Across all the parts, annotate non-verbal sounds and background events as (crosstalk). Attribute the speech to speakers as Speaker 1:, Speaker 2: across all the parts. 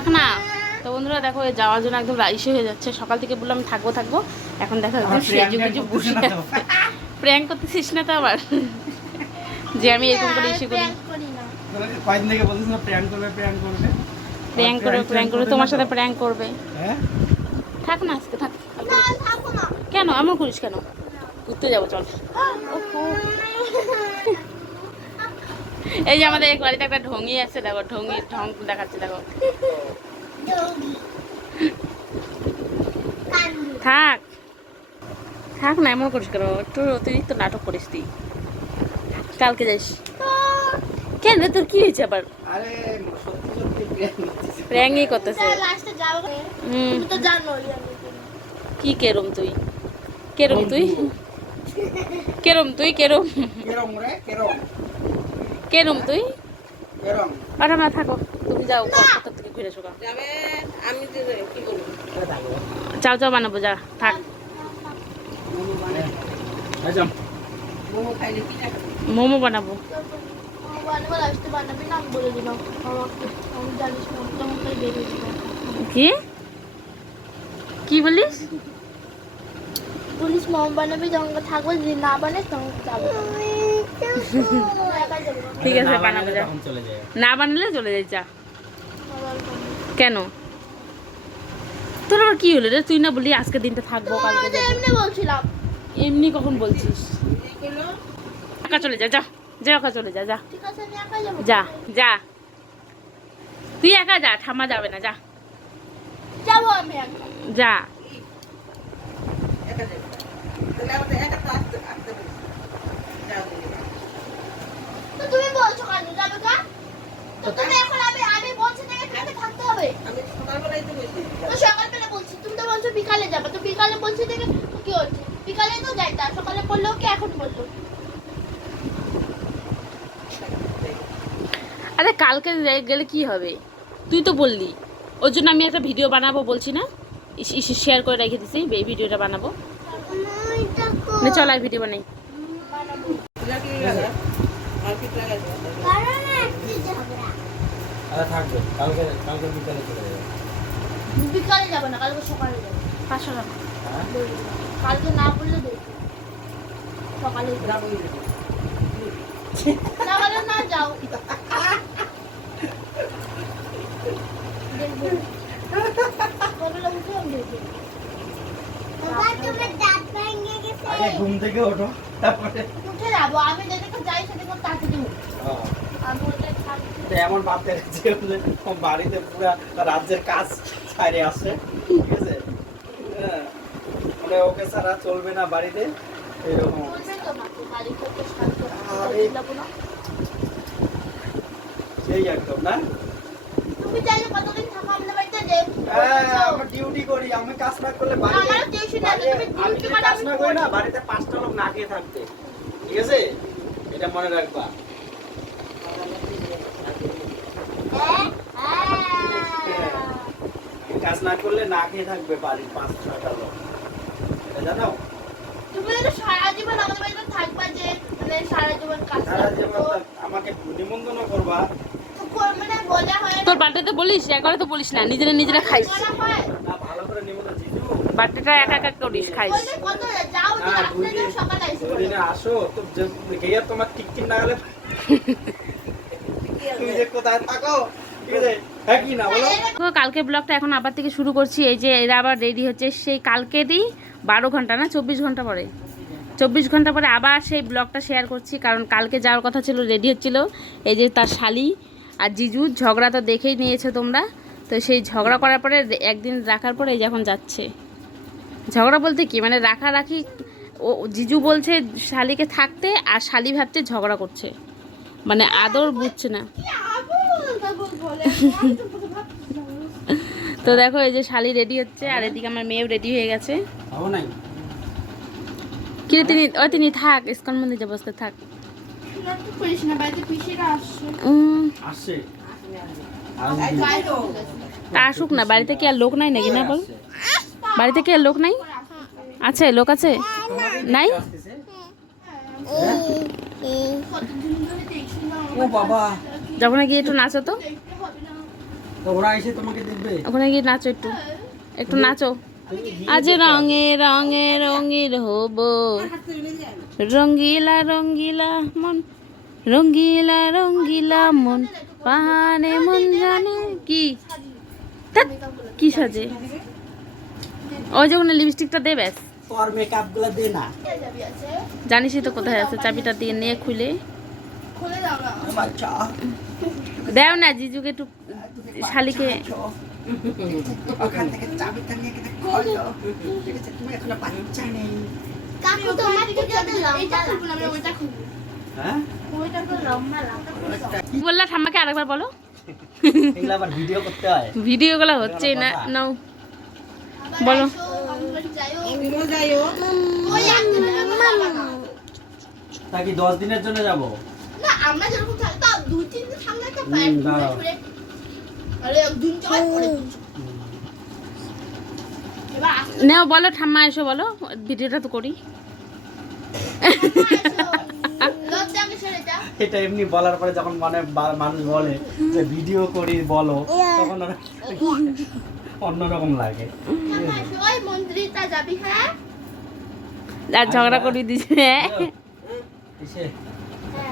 Speaker 1: থাক না তো বন্ধুরা দেখো যাওয়ার জন্য একদম রাইসে হয়ে যাচ্ছে সকাল থেকে বললাম আমি থাকব থাকব এখন দেখা যাচ্ছে সেজু কিছু
Speaker 2: করতেছে
Speaker 1: বসে
Speaker 2: না
Speaker 1: প্র্যাঙ্ক করতেছিস না তো আবার যে আমি এরকম করে এসে করি
Speaker 2: তোমাকে থেকে বলছিস না প্র্যাঙ্ক করবে প্র্যাঙ্ক করবে
Speaker 1: প্র্যাঙ্ক করে প্র্যাঙ্ক করে তোমার সাথে প্র্যাঙ্ক করবে
Speaker 2: হ্যাঁ
Speaker 1: থাক না আজকে থাক কেন এমন করিস কেন ঘুরতে যাব চল ওহো। এই যে আমাদের এক বাড়িতে একটা ঢঙ্গি আছে দেখো ঢঙ্গি ঢং দেখাচ্ছে দেখো। থাক। থাক না এমন করিস কেন? একটু অতিরিক্ত নাটক করিস তুই। কালকে যাইস কেন তোর কি হয়েছে আবার?
Speaker 2: আরে সত্যি সত্যি প্র্যাঙ্ক করতেছি।
Speaker 1: কি কেরম তুই? কেরম তুই? কেরম তুই? কেরম?
Speaker 2: কেরম রে কেরম।
Speaker 1: কেরম তুই?
Speaker 2: কেরম?
Speaker 1: আর আমরা থাকো তুমি যাও কলকাতা থেকে ঘুরে গা। চাও চাও বানাবো যা থাক। মোমো বানাবো।
Speaker 3: তাই
Speaker 1: কি? কি বলিস?
Speaker 3: পুলিশ মম বানাবি যখন থাকব যদি না বানাই তখন যাব।
Speaker 1: ঠিক আছে বানাবো যা। না বানালে চলে যাই যা। কেন? তোর আবার কি হলো রে? তুই না বলি আজকে দিনটা থাকব কালকে
Speaker 3: এমনি বলছিলাম।
Speaker 1: এমনি কখন বলছিস? একা চলে যা যা। যা একা চলে যা যা। যা যা। তুই একা যা ঠাম্মা যাবে না যা।
Speaker 3: যাব আমি
Speaker 1: যা
Speaker 3: তো তুমি বলছো কেন যাবে কা তো তুমি এখন আমি আমি বলছি থেকে থাকতে থাকতে হবে। তো সকালবেলা বলছি তুমি তো বলছো বিকালে যাবে। তো বিকালে বলছি থেকে কি হচ্ছে? বিকালে তো যাই তা সকালে বলল কি এখন বলল
Speaker 1: আরে কালকে গেলে কি হবে? তুই তো বললি। ওর জন্য আমি একটা ভিডিও বানাবো বলছি না? শেয়ার করে রেখে দিছি এই ভিডিওটা বানাবো। চল আর ভিডিও বানাই।
Speaker 2: আরে থাকবে। কালকে কালকে বিকালে চলে যাবে।
Speaker 3: বিকালে যাবে না কালকে সকালে যাবে।
Speaker 1: পাঁচশো টাকা
Speaker 2: হ্যাঁ।
Speaker 3: কালকে না বললে দেখবে সকালে যাবে। না বলে না যাও।
Speaker 2: ঘুম থেকে ওঠো তারপরে
Speaker 3: উঠে যাব। আমি যেদিকে যাই সেদিকে তাড়াতাড়ি উঠি।
Speaker 2: হ্যাঁ।
Speaker 3: আমি
Speaker 2: এমন ভাবতে গেছে বাড়িতে পুরো রাজ্যের কাজ ছাড়ে আসে ঠিক আছে? হ্যাঁ। মানে ওকে ছাড়া চলবে না বাড়িতে এরকম সেই একদম না? হ্যাঁ, ডিউটি করি আমি কাজ না করলে বাড়িতে পাঁচটা লোক না খেয়ে থাকবে ঠিক আছে? এটা মনে রাখবা
Speaker 3: হ্যাঁ
Speaker 2: আমি কাজ না করলে না খেয়ে থাকবে বাড়ির পাঁচ ছয়টা লোক। এটা জানো?
Speaker 3: তুমি তো সারা জীবন আমাদের বাড়িতে থাকবা যে মানে সারা জীবন কাজ
Speaker 2: সারা জীবন আমাকে নিমন্ত্রণ করবা।
Speaker 3: তো মানে হয়
Speaker 1: তোর বার্থডেতে বলিস? একবারে তো বলিস না নিজেরা নিজেরা খাইস।
Speaker 3: বলা হয়।
Speaker 2: না ভালো করে নিমন্ত্রণ জিজু।
Speaker 1: বার্থডেটা একা একা করিস খাইস।
Speaker 3: বললে কত যাও যে
Speaker 2: না দুই
Speaker 3: রাত্রে
Speaker 2: দিন
Speaker 3: যাও সকালে এসে
Speaker 2: দুই দিনে আসো তোমার টিকটিক না গেলে (laughs) হ্যাঁ
Speaker 1: কালকে ব্লগটা এখন আবার থেকে শুরু করছি। এই যে এরা আবার রেডি হচ্ছে, সেই কালকেরই বারো ঘণ্টা না, চব্বিশ ঘণ্টা পরে। চব্বিশ ঘণ্টা পরে আবার সেই ব্লগটা শেয়ার করছি, কারণ কালকে যাওয়ার কথা ছিল রেডি হচ্ছিল। এই যে তার শালি আর জিজু, ঝগড়া তো দেখেই নিয়েছো তোমরা। তো সেই ঝগড়া করার পরে একদিন রাখার পরে এই যখন যাচ্ছে। ঝগড়া বলতে কি? মানে রাখারাখি, ও, জিজু বলছে শালিকে থাকতে আর শালি ভাবছে ঝগড়া করছে। মানে আদর বুঝছে না। (laughs) তো দেখো এই যে শালি রেডি হচ্ছে আর এদিকে আমার মেয়েও রেডি হয়ে গেছে। কিন্তু তিনি ওই তিনি থাক ইস্কন মন্দিরে বসতে থাক।
Speaker 3: তা
Speaker 1: আসুক না বাড়িতে কি আর লোক নাই নাকি না বল? বাড়িতে কি আর লোক নাই? আছে লোক আছে? নাই?
Speaker 2: ও বাবা।
Speaker 1: যাব গিয়ে একটু নাচো তো।
Speaker 2: ওরা এসে তোমাকে দেখবে।
Speaker 1: ওখানে গিয়ে নাচো একটু। একটু নাচো। আজ। রঙে রঙে রঙিল হব। রঙ্গিলা রঙ্গিলা মন রঙ্গিলা রঙ্গিলা মন পাহানে মন জানে কি। কি সাজে? ওই যে ওখানে লিপস্টিকটা দে ব্যাস।
Speaker 2: তোর মেকআপগুলো দে না।
Speaker 1: জানিসই তো কোথায় আছে চাবিটা দিয়ে নিয়ে খুলে।
Speaker 3: খুলে দাও না।
Speaker 2: বাচ্চা
Speaker 1: দেও না জিজুকে একটু শালিকে
Speaker 2: ওখান থেকে চাবিটা নিয়ে কেটে খোলো। ঠিক আছে তুমি এখনও বাচ্চা নেই।
Speaker 3: কাকু তো আমার থেকে এটা খুলবো না ওইটা খুলবো।
Speaker 2: হ্যাঁ?
Speaker 1: বললা ঠাম্মাকে আরেকবার বলো?
Speaker 2: ভিডিও করতে হয়।
Speaker 1: ভিডিওগুলো হচ্ছে না নাও। বলো।
Speaker 3: ওই না
Speaker 2: তা কি দশ দিনের জন্য যাব?
Speaker 3: আমরা যেরকম থাকি তাও দু তিন দিন থাকলে একটা পায়ে ঘুরে আরে একদিন যাই পরে দিন চল। এবার আসতে
Speaker 1: নেও বলো ঠাম্মা এসো বলো ভিডিওটা তো করি।
Speaker 2: এটা এমনি বলার পরে যখন মানে মানুষ বলে যে ভিডিও করি বলো তখন ওরা অন্যরকম লাগে।
Speaker 3: হ্যাঁ
Speaker 1: আর ঝগড়া করে দিছে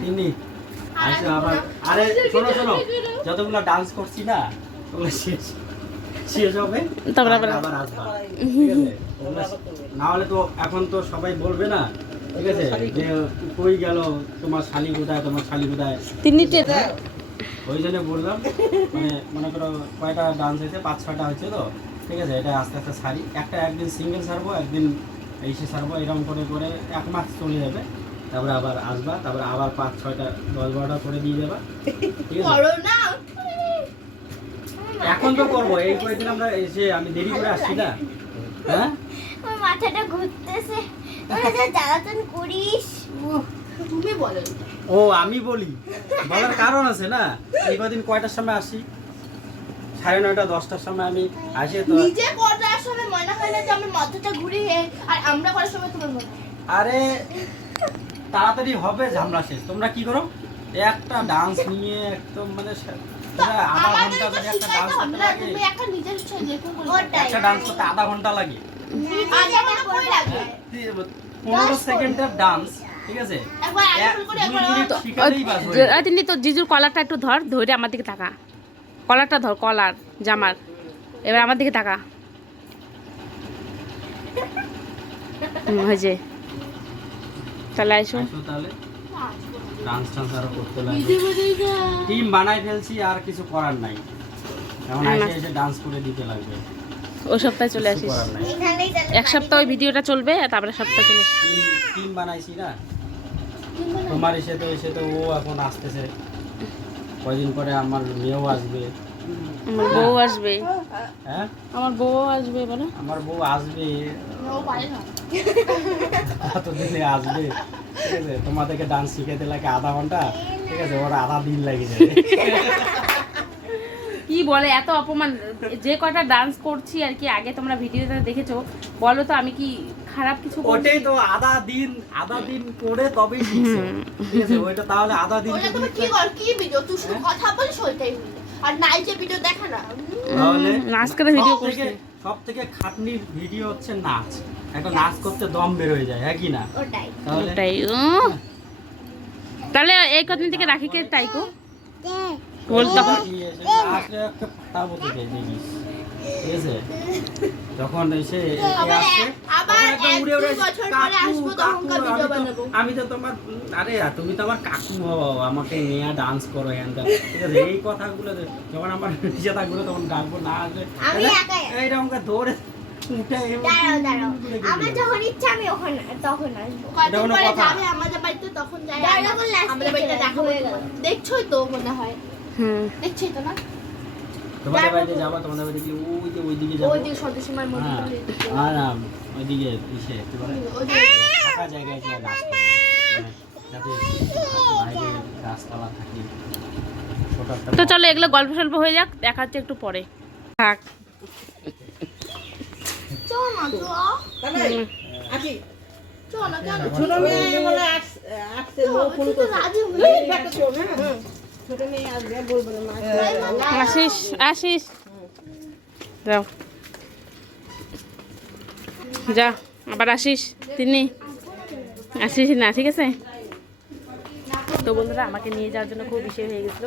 Speaker 2: তিনি আচ্ছা আবার আরে শোনো শোনো যতগুলো ডান্স করছি না ওগুলো শেষ। শেষ হবে
Speaker 1: আবার-
Speaker 2: আসবা। না হলে তো এখন তো সবাই বলবে না। ঠিক আছে যে কই গেল তোমার শালি কোথায় তোমার শালি কোথায়?
Speaker 1: তিনটে
Speaker 2: ওই জন্য বললাম মানে মনে করো কয়টা ডান্স হয়েছে পাঁচ ছয়টা হয়েছে তো। ঠিক আছে এটা আস্তে আস্তে সারি। একটা একদিন সিঙ্গেল সারবো একদিন এসে সারবো এরকম করে করে এক মাস চলে যাবে। তারপরে আবার আসবা তারপরে আবার পাঁচ ছয়টা দশ বারোটা করে দিয়ে দেবা। ঠিক আছে? এখন তো করব এই কয়েকদিন আমরা এসে আমি দেরি করে আসছি না। হ্যাঁ?
Speaker 3: মাথাটা ঘুরতেছে। ওরা যা জ্বালাতন করিস। তুমি বলো
Speaker 2: ও আমি বলি। বলার কারণ আছে না? এই কদিন কয়টার সময় আসি? সাড়ে নয়টা দশটার সময় আমি আসি তো
Speaker 3: নিজে করার সময় মনে হয় না যে আমার মাথাটা ঘুরে আর আমরা করার সময় তোমার মনে
Speaker 2: আরে তাড়াতাড়ি হবে ঝামলা শেষ। তোমরা কি করো? একটা ডান্স নিয়ে একদম মানে সে- আধা ঘণ্টা একটা ডান্স করতে লাগে
Speaker 3: একটা
Speaker 2: ডান্স করতে আধা ঘণ্টা লাগে। পনেরো সেকেন্ডের ডান্স ঠিক আছে।
Speaker 1: তিনি তো জিজুর কলারটা একটু ধর ধরে আমার দিকে তাকা। কলারটা ধর কলার জামার। এবার আমার দিকে তাকা। হয়েছে তাহলে
Speaker 2: আসো তাহলে। ডান্স টান্স আরও করতে লাগে টিম বানাই ফেলছি আর কিছু করার নাই। এখন এসে ডান্স করে দিতে লাগবে।
Speaker 1: ও সপ্তাহে চলে আসিস। এক সপ্তাহ ওই ভিডিওটা চলবে তারপরে সপ্তাহে চলে আসিস।
Speaker 2: টিম বানাইছি না। তোমার এসে তো এসে তো ও এখন আসতেছে। কয়দিন পরে আমার মেয়েও আসবে।
Speaker 1: আমার বউ আসবে।
Speaker 2: হ্যাঁ?
Speaker 1: আমার বউ আসবে বলো।
Speaker 2: আমার বউ আসবে।
Speaker 3: পারে
Speaker 2: আসবে। ঠিক আছে? তোমাদেরকে ডান্স শিখাতে লাগে আধা ঘণ্টা। ঠিক আছে? ওরা আধা দিন লাগে যাবে।
Speaker 1: বলে এত অপমান যে কটা ডান্স করছি আর কি আগে তোমরা ভিডিওটা দেখেছ বলো তো আমি কি খারাপ কিছু?
Speaker 2: ওটাই তো আধা দিন আধা দিন করে তবেই শিখছে। ঠিক আছে ওইটা তাহলে আধা দিন
Speaker 3: ওটা তুমি কি কর কি ভিডিও তুই শুধু কথা বলিস ওইটাই আর নাই যে ভিডিও দেখা না?
Speaker 2: তাহলে
Speaker 1: নাচ করে ভিডিও
Speaker 2: সব থেকে
Speaker 1: করছে।
Speaker 2: সব থেকে খাটনির ভিডিও হচ্ছে নাচ। একটা নাচ করতে দম বের হয়ে যায় হ্যাঁ কি না?
Speaker 3: ওটাই।
Speaker 2: তাহলে
Speaker 1: ওটাই তাহলে এই কদিন থেকে তাইকো বল তখন
Speaker 2: কি? যখন এসে
Speaker 3: আসব,
Speaker 2: আমি তো-
Speaker 3: বানাবো।
Speaker 2: আমি তো তোমার আরে তুমি তো আমার কাকু হও আমাকে নিয়ে ডান্স করো হ্যান ঠিক আছে এই কথাগুলো যখন আমার নিচে থাকবে তখন ডাকবো না
Speaker 3: আমি
Speaker 2: এইরকম ধরে।
Speaker 3: আমার যখন ইচ্ছা আমি ওখানে তখন আসব।
Speaker 2: এটা কোনো
Speaker 3: যাবে আমাদের বাড়িতে তখন যাই। আমাদের বাড়িতে দেখা হয়ে গেল। দেখছোই তো মনে হয়।
Speaker 1: হুম।
Speaker 3: দেখছোই তো না?
Speaker 2: তোমাদের বাড়িতে যাব তোমাদের বাড়িতে গিয়ে ওই যে ওইদিকে যাব।
Speaker 3: ওই দিকে সদস্যমার মন্দির
Speaker 2: হ্যাঁ ওইদিকে। ফাঁকা জায়গায় মানে যাতে বাইরে গাছপালা থাকে ছোট একটা
Speaker 1: তো চলো এগুলো গল্প সল্প হয়ে যাক দেখা হচ্ছে একটু পরে। থাক।
Speaker 3: চল। চল।
Speaker 1: আসিস আসিস। যাও। যা, আবার আসিস। তিনি আসিস না, ঠিক আছে? তো বন্ধুরা, আমাকে নিয়ে যাওয়ার জন্য খুব বিষয় হয়ে গেছিল।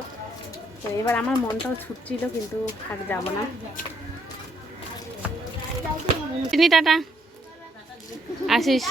Speaker 1: তো এবার আমার মনটাও ছুটছিল, কিন্তু আর যাব না। তিনি টাটা। আসিস।